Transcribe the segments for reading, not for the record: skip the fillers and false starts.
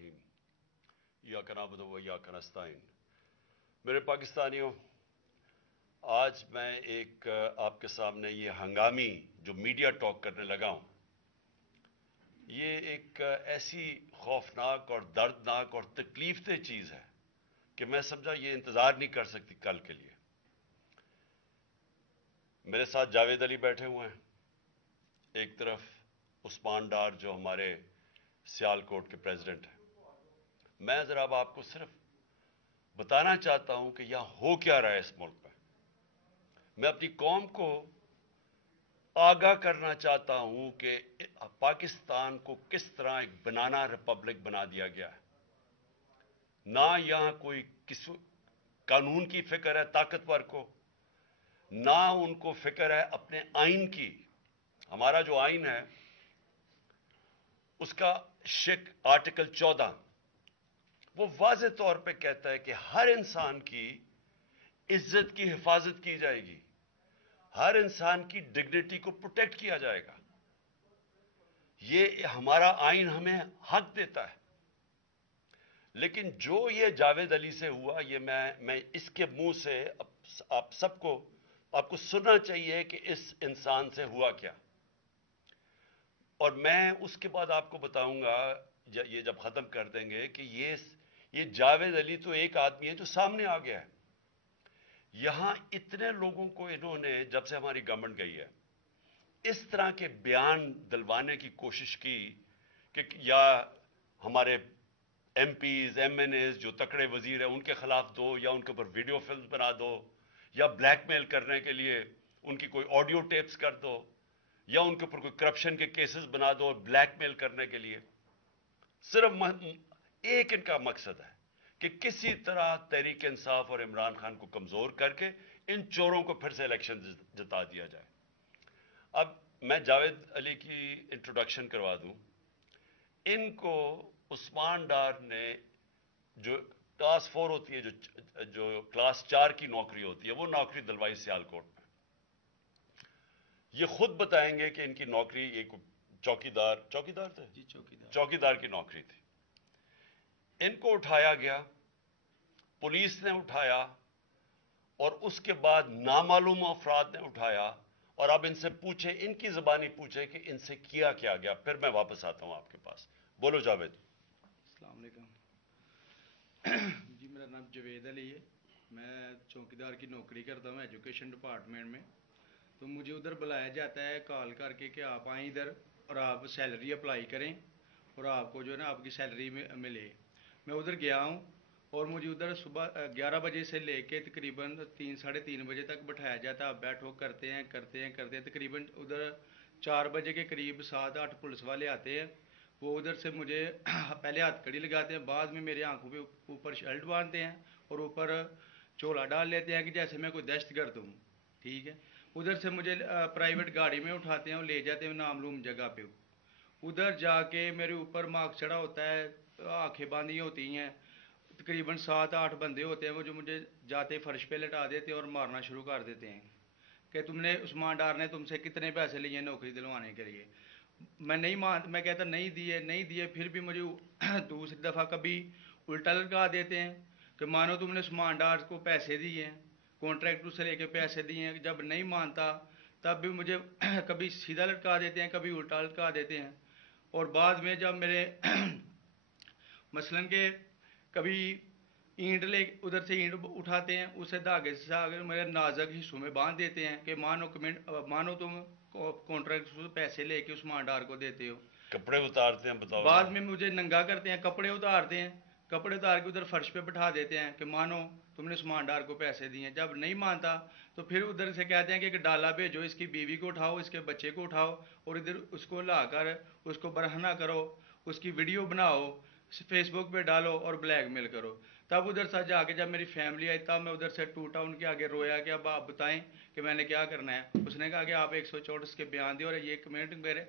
الرحیم ایاک نعبد و ایاک نستعین۔ میرے پاکستانیوں، آج میں ایک آپ کے سامنے یہ ہنگامی جو میڈیا ٹاک کرنے لگا ہوں، یہ ایک ایسی خوفناک اور دردناک اور تکلیف دہ چیز ہے کہ میں سمجھا یہ انتظار نہیں کر سکتی کل کے لیے۔ میرے ساتھ جاوید علی بیٹھے ہوئے ہیں، ایک طرف عثمان ڈار جو ہمارے سیال کوٹ کے پریزیڈنٹ ہیں۔ میں ذرا اب آپ کو صرف بتانا چاہتا ہوں کہ یہاں ہو کیا رہا ہے اس ملک میں۔ میں اپنی قوم کو آگاہ کرنا چاہتا ہوں کہ پاکستان کو کس طرح ایک بنانا ریپبلک بنا دیا گیا ہے۔ نہ یہاں کوئی قانون کی فکر ہے طاقتور کو، نہ ان کو فکر ہے اپنے آئین کی۔ ہمارا جو آئین ہے اس کا آرٹیکل 14 وہ واضح طور پہ کہتا ہے کہ ہر انسان کی عزت کی حفاظت کی جائے گی، ہر انسان کی ڈگنیٹی کو پروٹیکٹ کیا جائے گا۔ یہ ہمارا آئین ہمیں حق دیتا ہے۔ لیکن جو یہ جاوید علی سے ہوا، یہ میں اس کے منہ سے آپ کو سننا چاہیے کہ اس انسان سے ہوا کیا، اور میں اس کے بعد آپ کو بتاؤں گا یہ جب ختم کر دیں گے کہ یہ جاوید علی تو ایک آدمی ہے جو سامنے آ گیا ہے۔ یہاں اتنے لوگوں کو انہوں نے جب سے ہماری گورنمنٹ گئی ہے اس طرح کے بیان دلوانے کی کوشش کی کہ یا ہمارے MPs MNAs جو تکڑے وزیر ہیں ان کے خلاف دو، یا ان کے اوپر ویڈیو فلم بنا دو، یا بلیک میل کرنے کے لیے ان کی کوئی آڈیو ٹیپس کر دو، یا ان کے اوپر کوئی کرپشن کے کیسز بنا دو بلیک میل کرنے کے لیے۔ صرف ایک ان کا مقصد ہے کہ کسی طرح تحریک انصاف اور عمران خان کو کمزور کر کے ان چوروں کو پھر سے الیکشن جتا دیا جائے۔ اب میں جاوید علی کی انٹروڈکشن کروا دوں۔ ان کو عثمان ڈار نے جو کلاس 4 ہوتی ہے، جو کلاس 4 کی نوکری ہوتی ہے، وہ نوکری دلوائی سیالکوٹ میں۔ یہ خود بتائیں گے کہ ان کی نوکری ایک چوکیدار تھے، چوکیدار کی نوکری تھی۔ ان کو اٹھایا گیا، پولیس نے اٹھایا، اور اس کے بعد نامعلوم افراد نے اٹھایا، اور اب ان سے پوچھے، ان کی زبانی پوچھے کہ ان سے کیا گیا۔ پھر میں واپس آتا ہوں آپ کے پاس۔ بولو جاوید۔ السلام علیکم جی، میرا نام جاوید علی ہے، میں چوکیدار کی نوکری کرتا ہوں ایجوکیشن ڈپارٹمنٹ میں۔ تو مجھے ادھر بلایا جاتا ہے کال کر کے کہ آپ آئیں ادھر اور آپ سیلری اپلائی کریں اور آپ کو جو ہے نا آپ کی سیلری ملے۔ میں ادھر گیا ہوں اور مجھے ادھر صبح 11 بجے سے لے کے تقریباً 3-3:30 بجے تک بٹھایا جاتا ہے۔ آپ بیٹھو، کرتے ہیں تقریباً ادھر 4 بجے کے قریب 7-8 پولیس والے آتے ہیں۔ وہ ادھر سے مجھے پہلے ہاتھ کڑی لگاتے ہیں، بعد میں میرے آنکھوں پہ اوپر شرٹ باندھتے ہیں اور اوپر چولا ڈال لیتے ہیں کہ جیسے میں کوئی دہشت گرد ہوں، ٹھیک ہے۔ ادھر سے مجھے پرائیویٹ گاڑی میں اٹھاتے ہیں اور لے جاتے ہیں نامعلوم جگہ پہ۔ ادھر جا کے میرے اوپر مارکس چڑھا ہوتا ہے، آنکھیں باندھی ہوتی ہیں، تقریباً 7-8 بندے ہوتے ہیں وہ جو مجھے جاتے فرش پہ لٹا دیتے ہیں اور مارنا شروع کر دیتے ہیں کہ تم نے عثمان ڈار نے تم سے کتنے پیسے لیے نوکری دلوانے کے لیے۔ میں کہتا نہیں دیے، پھر بھی مجھے دوسری دفعہ کبھی الٹا لٹکا دیتے ہیں کہ مانو تم نے عثمان ڈار کو پیسے دیے ہیں، کانٹریکٹر سے لے کے پیسے دیے ہیں۔ جب نہیں مانتا تب بھی مجھے کبھی سیدھا لٹکا دیتے ہیں، کبھی الٹا لٹکا دیتے ہیں۔ اور بعد میں جب میرے مثلاً کہ کبھی اینٹ ادھر سے اینٹ اٹھاتے ہیں، اسے دھاگے سے میرے نازک حصوں میں باندھ دیتے ہیں کہ مانو تم کانٹریکٹر سے پیسے لے کے عثمان ڈار کو دیتے ہو۔ کپڑے اتارتے ہیں، بتاؤ۔ بعد میں مجھے ننگا کرتے ہیں، کپڑے اتارتے ہیں، کپڑے اتار کے ادھر فرش پہ بٹھا دیتے ہیں کہ مانو تم نے عثمان ڈار کو پیسے دیے ہیں۔ جب نہیں مانتا تو پھر ادھر سے کہتے ہیں کہ ایک ڈالا بھیجو، اس کی بیوی کو اٹھاؤ، اس کے بچے کو اٹھاؤ اور ادھر اس کو لا کر اس کو برہنہ کرو، اس کی ویڈیو بناؤ، فیس بک پہ ڈالو اور بلیک میل کرو۔ تب ادھر سے جا کے جب میری فیملی آئی تب میں ادھر سے ٹوٹا، ان کے آگے رویا کہ اب آپ بتائیں کہ میں نے کیا کرنا ہے۔ اس نے کہا کہ آپ 164 کے بیان دیں اور یہ کمنٹ میرے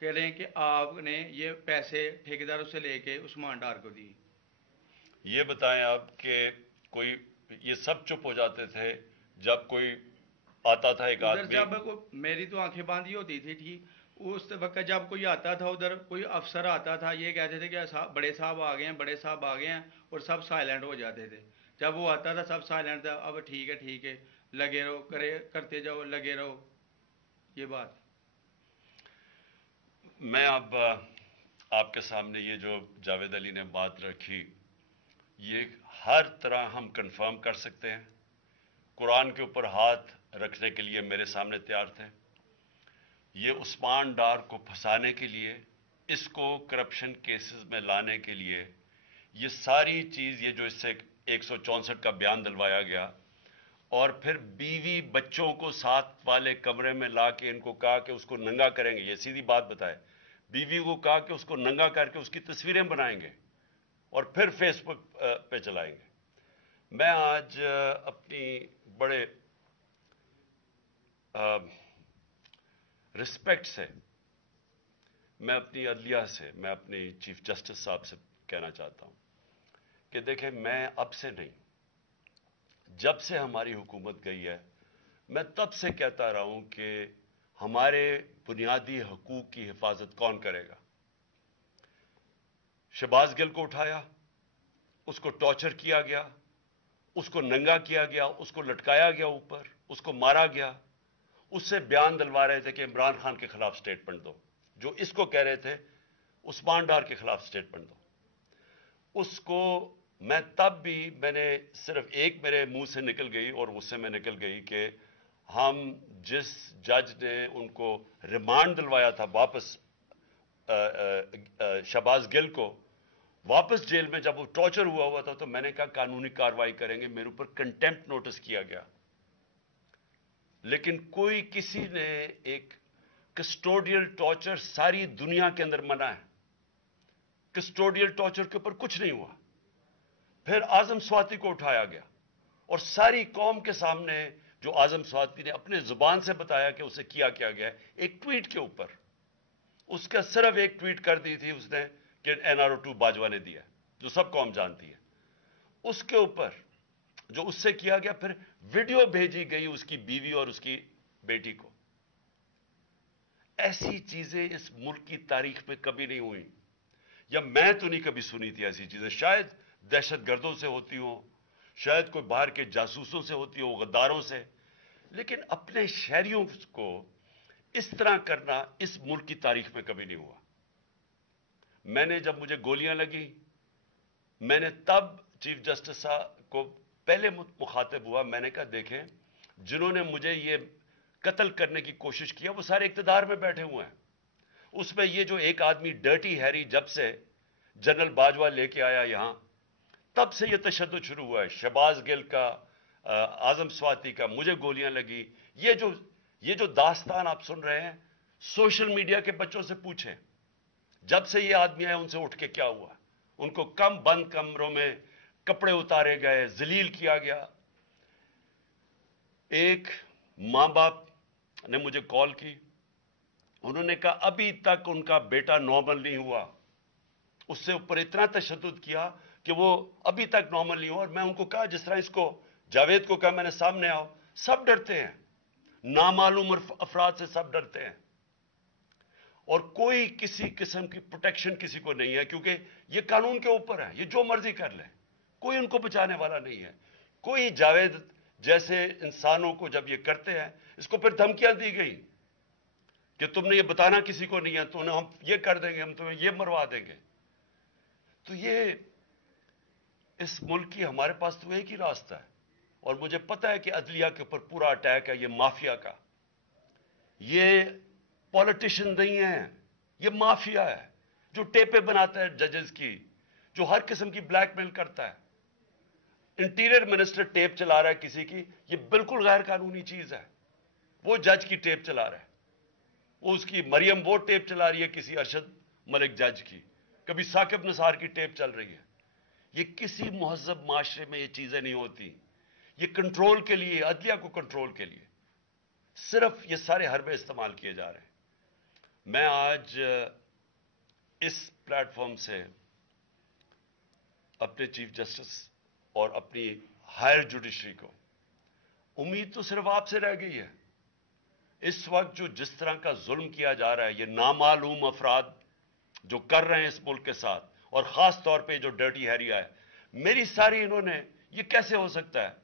کہہ رہے ہیں کہ آپ نے یہ پیسے ٹھیکیداروں سے لے کے عثمان ڈار کو دی۔ یہ بتائیں آپ کہ کوئی یہ سب چپ ہو جاتے تھے جب کوئی آتا تھا ایک ادھر آدمی؟ جب میری تو آنکھیں باندھی ہوتی تھی، ٹھیک، اس وقت جب کوئی آتا تھا ادھر، کوئی افسر آتا تھا، یہ کہتے تھے کہ بڑے صاحب آ گئے ہیں، بڑے صاحب آ گئے ہیں، اور سب سائلنٹ ہو جاتے تھے. جب وہ آتا تھا سب سائلنٹ تھا. اب ٹھیک ہے لگے رہو، کرتے جاؤ، لگے رہو. یہ بات میں اب آپ کے سامنے یہ جو جاوید علی نے بات رکھی، یہ ہر طرح ہم کنفرم کر سکتے ہیں. قرآن کے اوپر ہاتھ رکھنے کے لیے میرے سامنے تیار تھے. یہ عثمان ڈار کو پھنسانے کے لیے، اس کو کرپشن کیسز میں لانے کے لیے، یہ ساری چیز، یہ جو اس سے 164 کا بیان دلوایا گیا، اور پھر بیوی بچوں کو ساتھ والے کمرے میں لا کے ان کو کہا کہ اس کو ننگا کریں گے. یہ سیدھی بات بتائے، بیوی کو کہا کہ اس کو ننگا کر کے اس کی تصویریں بنائیں گے اور پھر فیس بک پہ چلائیں گے. میں آج اپنی بڑے رسپیکٹ سے، میں اپنی عدلیہ سے، میں اپنی چیف جسٹس صاحب سے کہنا چاہتا ہوں کہ دیکھیں، میں اب سے نہیں، جب سے ہماری حکومت گئی ہے، میں تب سے کہتا رہا ہوں کہ ہمارے بنیادی حقوق کی حفاظت کون کرے گا. شہباز گل کو اٹھایا، اس کو ٹارچر کیا گیا، اس کو ننگا کیا گیا، اس کو لٹکایا گیا اوپر، اس کو مارا گیا. اس سے بیان دلوا رہے تھے کہ عمران خان کے خلاف سٹیٹمنٹ دو. جو اس کو کہہ رہے تھے عثمان ڈار کے خلاف سٹیٹمنٹ دو. اس کو میں تب بھی، میں نے صرف ایک میرے منہ سے نکل گئی اور اس سے میں نکل گئی کہ ہم جس جج نے ان کو ریمانڈ دلوایا تھا واپس، شہباز گل کو واپس جیل میں، جب وہ ٹارچر ہوا تھا، تو میں نے کہا قانونی کارروائی کریں گے. میرے اوپر کنٹیمپٹ نوٹس کیا گیا، لیکن کوئی کسی نے ایک کسٹوڈیل ٹارچر ساری دنیا کے اندر منع ہے. کسٹوڈیل ٹارچر کے اوپر کچھ نہیں ہوا. پھر اعظم سواتی کو اٹھایا گیا اور ساری قوم کے سامنے جو اعظم سواتی نے اپنے زبان سے بتایا کہ اسے کیا گیا، ایک ٹویٹ کے اوپر، اس کا صرف ایک ٹویٹ کر دی تھی اس نے کہ NRO2 باجوہ نے دیا، جو سب قوم جانتی ہے. اس کے اوپر جو اس سے کیا گیا، پھر ویڈیو بھیجی گئی اس کی بیوی اور اس کی بیٹی کو. ایسی چیزیں اس ملک کی تاریخ میں کبھی نہیں ہوئی، یا میں تو نہیں کبھی سنی تھی ایسی چیزیں. شاید دہشت گردوں سے ہوتی ہوں، شاید کوئی باہر کے جاسوسوں سے ہوتی ہو، غداروں سے، لیکن اپنے شہریوں کو اس طرح کرنا اس ملک کی تاریخ میں کبھی نہیں ہوا. میں نے، جب مجھے گولیاں لگی، میں نے تب چیف جسٹس صاحب کو پہلے مخاطب ہوا. میں نے کہا دیکھیں، جنہوں نے مجھے یہ قتل کرنے کی کوشش کیا وہ سارے اقتدار میں بیٹھے ہوئے ہیں. اس میں یہ جو ایک آدمی ڈرٹی ہیری جب سے جنرل باجوہ لے کے آیا یہاں، تب سے یہ تشدد شروع ہوا ہے. شہباز گل کا، اعظم سواتی کا، مجھے گولیاں لگی. یہ جو داستان آپ سن رہے ہیں، سوشل میڈیا کے بچوں سے پوچھیں، جب سے یہ آدمی آئے ان سے اٹھ کے کیا ہوا. ان کو بند کمروں میں کپڑے اتارے گئے، ذلیل کیا گیا. ایک ماں باپ نے مجھے کال کی، انہوں نے کہا ابھی تک ان کا بیٹا نارمل نہیں ہوا. اس سے اوپر اتنا تشدد کیا کہ وہ ابھی تک نارمل نہیں ہوا. اور میں ان کو کہا، جس طرح اس کو جاوید کو کہا میں نے سامنے آؤ، سب ڈرتے ہیں، نامعلوم افراد سے سب ڈرتے ہیں، اور کوئی کسی قسم کی پروٹیکشن کسی کو نہیں ہے، کیونکہ یہ قانون کے اوپر ہے، یہ جو مرضی کر لیں، کوئی ان کو بچانے والا نہیں ہے. کوئی جاوید جیسے انسانوں کو جب یہ کرتے ہیں، اس کو پھر دھمکیاں دی گئی کہ تم نے یہ بتانا کسی کو نہیں ہے، تو ہم یہ کر دیں گے، ہم تمہیں یہ مروا دیں گے. تو یہ اس ملک کی، ہمارے پاس تو ایک ہی راستہ ہے، اور مجھے پتہ ہے کہ عدلیہ کے اوپر پورا اٹیک ہے، یہ مافیا کا. یہ پولیٹیشن نہیں ہے، یہ مافیا ہے جو ٹیپیں بناتا ہے ججز کی، جو ہر قسم کی بلیک میل کرتا ہے. انٹیریئر منسٹر ٹیپ چلا رہا ہے کسی کی، یہ بالکل غیر قانونی چیز ہے. وہ جج کی ٹیپ چلا رہا ہے، وہ اس کی مریم وہ ٹیپ چلا رہی ہے کسی ارشد ملک جج کی، کبھی ثاقب نثار کی ٹیپ چل رہی ہے. یہ کسی مہذب معاشرے میں یہ چیزیں نہیں ہوتی. یہ کنٹرول کے لیے، عدلیہ کو کنٹرول کے لیے صرف یہ سارے حربے استعمال کیے جا رہے ہیں. میں آج اس پلیٹ فارم سے اپنے چیف جسٹس اور اپنی ہائر جوڈیشری کو، امید تو صرف آپ سے رہ گئی ہے اس وقت جو جس طرح کا ظلم کیا جا رہا ہے، یہ نامعلوم افراد جو کر رہے ہیں اس ملک کے ساتھ، اور خاص طور پہ جو ڈرٹی ہیری ہے، میری ساری انہوں نے، یہ کیسے ہو سکتا ہے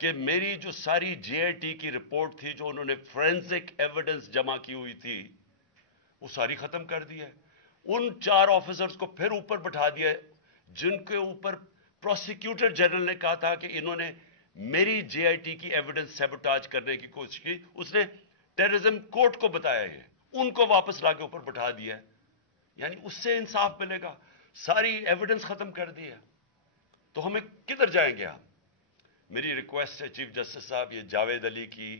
کہ میری جو ساری جے آئی ٹی کی رپورٹ تھی، جو انہوں نے فورینسک ایویڈنس جمع کی ہوئی تھی، وہ ساری ختم کر دی ہے. ان 4 آفیسرز کو پھر اوپر بٹھا دیا جن کے اوپر پروسیکیوٹر جنرل نے کہا تھا کہ انہوں نے میری جے آئی ٹی کی ایویڈنس سیبوٹاج کرنے کی کوشش کی. اس نے ٹیررزم کورٹ کو بتایا ہے، ان کو واپس لا کے اوپر بٹھا دیا ہے. یعنی اس سے انصاف ملے گا؟ ساری ایویڈنس ختم کر دی ہے. تو ہمیں کدھر جائیں گے ہم؟ میری ریکویسٹ ہے چیف جسٹس صاحب، یہ جاوید علی کی،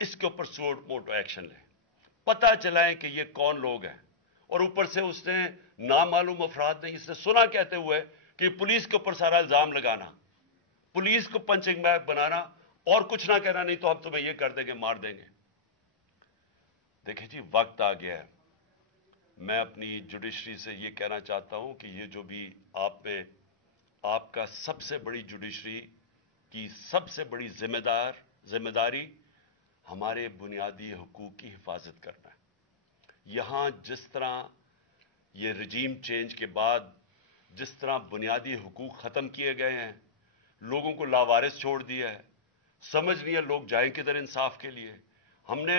اس کے اوپر سوٹ موٹو ایکشن لیں، پتہ چلائیں کہ یہ کون لوگ ہیں. اور اوپر سے اس نے نامعلوم افراد نے اس نے سنا کہتے ہوئے کہ پولیس کے اوپر سارا الزام لگانا، پولیس کو پنچنگ بیگ بنانا، اور کچھ نہ کہنا، نہیں تو ہم تمہیں یہ کر دیں گے، مار دیں گے. دیکھیں جی، وقت آ گیا ہے. میں اپنی جوڈیشری سے یہ کہنا چاہتا ہوں کہ یہ جو بھی آپ کا سب سے بڑی جوڈیشری کی سب سے بڑی ذمہ داری ہمارے بنیادی حقوق کی حفاظت کرنا ہے. یہاں جس طرح یہ رجیم چینج کے بعد جس طرح بنیادی حقوق ختم کیے گئے ہیں، لوگوں کو لاوارث چھوڑ دیا ہے، سمجھ نہیں ہے لوگ جائیں کدھر انصاف کے لیے. ہم نے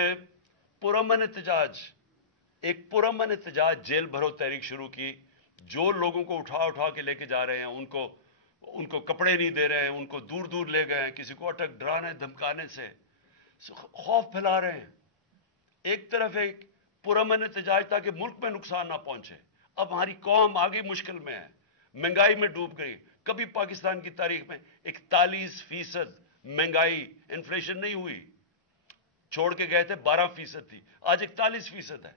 ایک پرامن احتجاج جیل بھرو تحریک شروع کی. جو لوگوں کو اٹھا کے لے کے جا رہے ہیں، ان کو کپڑے نہیں دے رہے ہیں، ان کو دور دور لے گئے ہیں، کسی کو اٹک ڈرانے دھمکانے سے خوف پھیلا رہے ہیں. ایک طرف ایک پرامن احتجاج تاکہ ملک میں نقصان نہ پہنچے. اب ہماری قوم آگے مشکل میں ہے، مہنگائی میں ڈوب گئی. کبھی پاکستان کی تاریخ میں 41% مہنگائی انفلیشن نہیں ہوئی. چھوڑ کے گئے تھے 12% تھی، آج 41% ہے.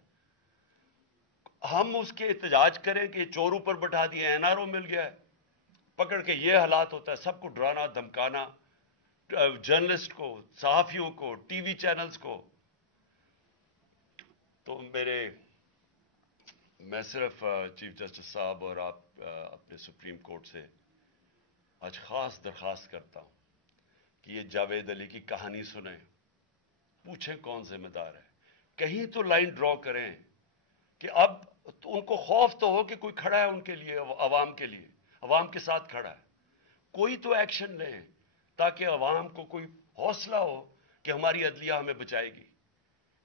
ہم اس کے احتجاج کریں کہ چور اوپر بٹھا دیے، این آر او مل گیا ہے، پکڑ کے یہ حالات ہوتا ہے. سب کو ڈرانا دھمکانا، جرنلسٹ کو، صحافیوں کو، ٹی وی چینلز کو. تو میں صرف چیف جسٹس صاحب اور آپ اپنے سپریم کورٹ سے آج خاص درخواست کرتا ہوں کہ یہ جاوید علی کی کہانی سنیں، پوچھیں کون ذمہ دار ہے. کہیں تو لائن ڈرا کریں کہ اب ان کو خوف تو ہو کہ کوئی کھڑا ہے ان کے لیے، عوام کے لیے، عوام کے ساتھ کھڑا ہے. کوئی تو ایکشن لیں تاکہ عوام کو کوئی حوصلہ ہو کہ ہماری عدلیہ ہمیں بچائے گی.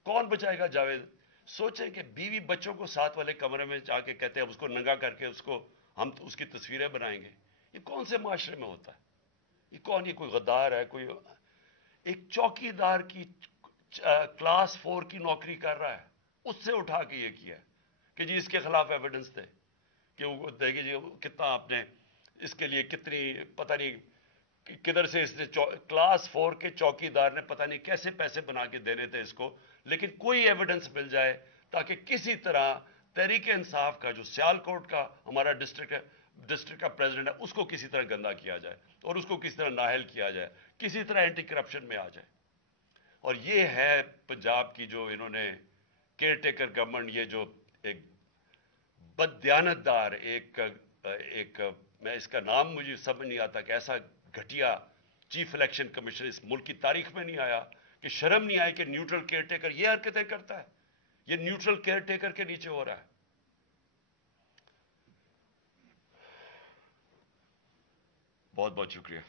کون بچائے گا جاوید؟ سوچیں کہ بیوی بچوں کو ساتھ والے کمرے میں جا کے کہتے ہیں اس کو ننگا کر کے ہم اس کی تصویریں بنائیں گے. یہ کون سے معاشرے میں ہوتا ہے؟ یہ کوئی غدار ہے؟ کوئی ایک چوکی دار کی کلاس 4 کی نوکری کر رہا ہے، اس سے اٹھا کے یہ کیا کہ جی اس کے خلاف ایویڈنس دے، کہ وہ دیکھیں جی کتنا آپ نے اس کے لیے کتنی، پتہ نہیں کدھر سے اس نے کلاس 4 کے چوکی دار نے پتہ نہیں کیسے پیسے بنا کے دینے تھے اس کو. لیکن کوئی ایویڈنس مل جائے تاکہ کسی طرح تحریک انصاف کا جو سیالکوٹ کا ہمارا ڈسٹرکٹ کا پریزیڈنٹ ہے، اس کو کسی طرح گندا کیا جائے اور اس کو کسی طرح نااہل کیا جائے، کسی طرح اینٹی کرپشن میں آ جائے. اور یہ ہے پنجاب کی جو انہوں نے کیئر ٹیکر گورنمنٹ، یہ جو ایک بددیانت دار ایک میں اس کا نام مجھے سمجھ نہیں آتا کہ ایسا گھٹیا چیف الیکشن کمیشن اس ملک کی تاریخ میں نہیں آیا کہ شرم نہیں آئی کہ نیوٹرل کیئر ٹیکر یہ حرکتیں کرتا ہے. یہ نیوٹرل کیئر ٹیکر کے نیچے ہو رہا ہے. بہت بہت شکریہ.